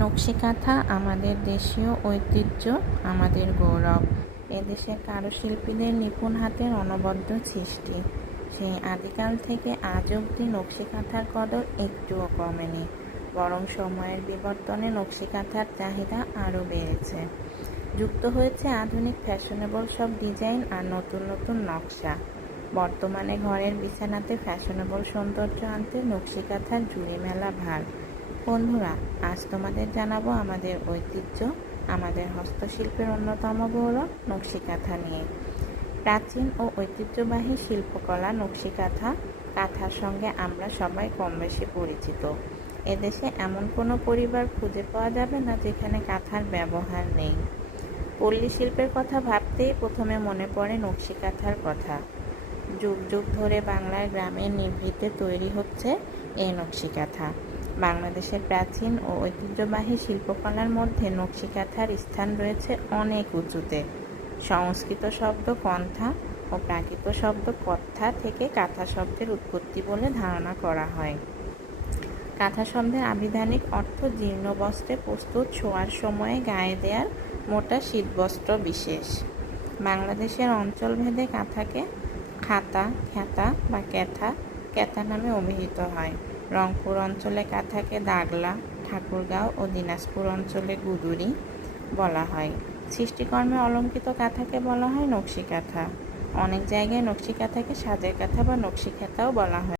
নকশি কাঁথা আমাদের দেশীয় ঐতিহ্য, আমাদের গৌরব। এদেশের কারুশিল্পীদের নিপুণ হাতের অনবদ্য সৃষ্টি। সেই আদিকাল থেকে আজ অবধি নকশি কাঁথার কদর একটুও কমেনি, বরং সময়ের বিবর্তনে নকশি কাঁথার চাহিদা আরও বেড়েছে। যুক্ত হয়েছে আধুনিক ফ্যাশনেবল সব ডিজাইন আর নতুন নতুন নকশা। বর্তমানে ঘরের বিছানাতে ফ্যাশনেবল সৌন্দর্য আনতে নকশি কাঁথার জুড়ি মেলা ভার। বন্ধুরা, আজ তোমাদের জানাবো আমাদের ঐতিহ্য, আমাদের হস্তশিল্পের অন্যতম গৌরব নকশি কাঁথা নিয়ে। প্রাচীন ও ঐতিহ্যবাহী শিল্পকলা নকশি কাঁথা। কাঁথার সঙ্গে আমরা সবাই কম বেশি পরিচিত। এদেশে এমন কোনো পরিবার খুঁজে পাওয়া যাবে না যেখানে কাঁথার ব্যবহার নেই। পল্লী শিল্পের কথা ভাবতেই প্রথমে মনে পড়ে নকশি কাঁথার কথা। যুগ যুগ ধরে বাংলার গ্রামের নিভৃতে তৈরি হচ্ছে এই নকশি কাঁথা। বাংলাদেশের প্রাচীন ও ঐতিহ্যবাহী শিল্পকলার মধ্যে নকশি কাঁথার স্থান রয়েছে অনেক উঁচুতে। সংস্কৃত শব্দ কন্থা ও প্রাকৃত শব্দ কত্থা থেকে কাঁথা শব্দের উৎপত্তি বলে ধারণা করা হয়। কাঁথা শব্দের আবিধানিক অর্থ জীর্ণ বস্ত্রে প্রস্তুত শোয়ার সময়ে গায়ে দেয়ার মোটা শীতবস্ত্র বিশেষ। বাংলাদেশের অঞ্চলভেদে কাঁথাকে খাতা, খ্যাতা বা ক্যাথা নামে অভিহিত হয়। রংপুর অঞ্চলে কাঁথাকে দাগলা, ঠাকুরগাঁও ও দিনাজপুর অঞ্চলে গুদুরি বলা হয়। সৃষ্টিকর্মে অলঙ্কৃত কাঁথাকে বলা হয় নকশি কাঁথা। অনেক জায়গায় নকশি কাঁথাকে সাজের কাঁথা বা নকশি কাঁথাও বলা হয়।